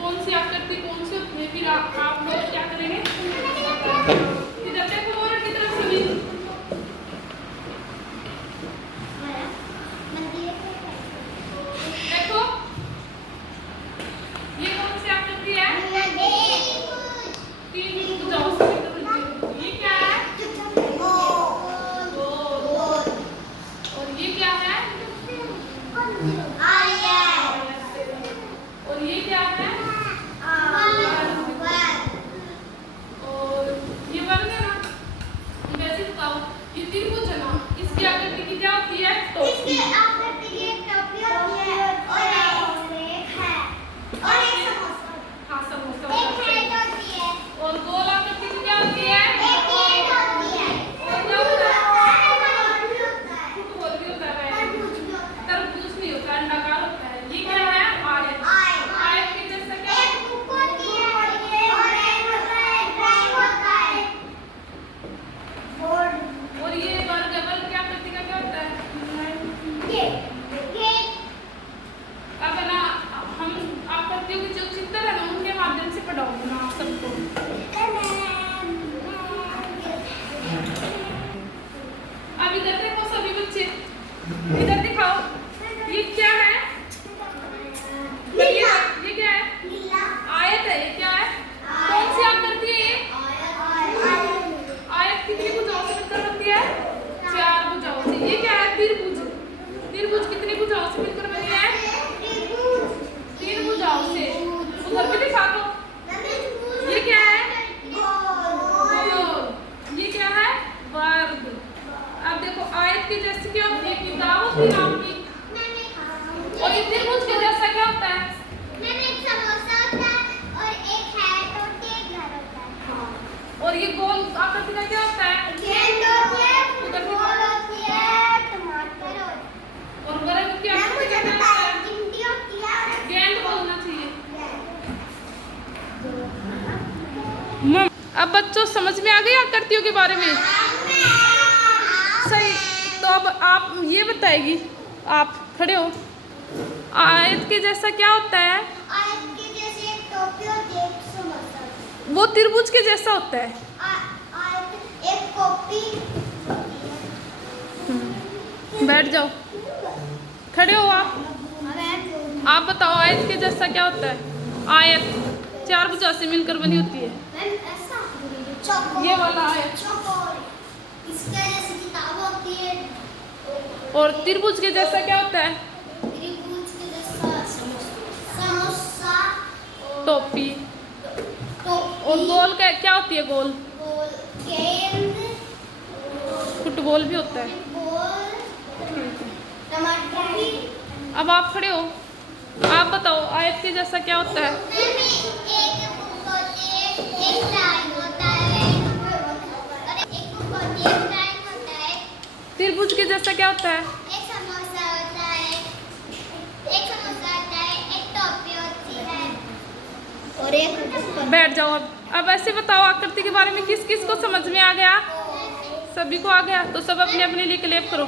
कौन सी आकृति कौन सी होती है, फिर आप लोग क्या करेंगे। इधर देखो और की तरफ से भी देखो, ये कौन सी आकृति है, तीन भुजाओं से ये क्या है, और ये क्या है, और ये क्या है, और ये वर्ग है ना। वैसे बताओ ये त्रिभुज है ना, इसकी आकृति की क्या होती है, टोपी। हाँ समोसा। और गोल आकृति की क्या होती है, और क्या होता है, फुटबॉल भी होता है, तरबूज नहीं होता, अंडाकार होता है। ये क्या है, आयत। आयत के जैसा क्या, और ये वर्ग है, वर्ग की आकृति का क्या होता है। अब है ना, हम आकृतियों के जो चित्र है ना उनके माध्यम से पढ़ाऊंगी ना आप सबको। अब इधर देखो सभी बच्चे, इधर दिखाओ, ये क्या है, ये क्या है, आयत है। ये क्या है, कौन सी आकृति है, आयत कितनी भुजाओं से मिलकर बनती है, 4 भुजाओं से। ये क्या है, त्रिभुज। त्रिभुज कितनी भुजाओं से मिलकर बनी है, 3 भुजाओं से। उधर भी दिखा दो, ये क्या है, गोल। ये क्या है, वर्ग। अब देखो आयत के जैसे क्या होती है, किताब होती है नाम की, और ये त्रिभुज के जैसा क्या होता है, और ये गोल आकृति का क्या होता है, और वर्ग की आकृति का क्या होता है, गेंद बोलना चाहिए। अब बच्चों समझ में आ गई आकृतियों के बारे में, सही। तो अब आप ये बताएगी, आप खड़े हो, आयत के जैसा क्या होता है, वो त्रिभुज के जैसा होता है। बैठ जाओ, खड़े हो आप बताओ आयत के जैसा क्या होता है। आयत 4 भुजा से मिलकर बनी होती है, ये वाला आयत। इसके जैसे किताब होती है, और त्रिभुज के जैसा क्या होता है, त्रिभुज के जैसा समोसा, टोपी। और गोल क्या होती है, गोल गेंद, फुटबॉल भी होता है। टमाटर भी। अब आप खड़े हो, आप बताओ आयत के जैसा क्या होता है, त्रिभुज के जैसा क्या होता है, एक समोसा होता है, एक टोपी होती है, और एक। बैठ जाओ। अब ऐसे बताओ आकृति के बारे में किस किस को समझ में आ गया, सभी को आ गया, तो सब अपने अपने लिए क्लेप करो।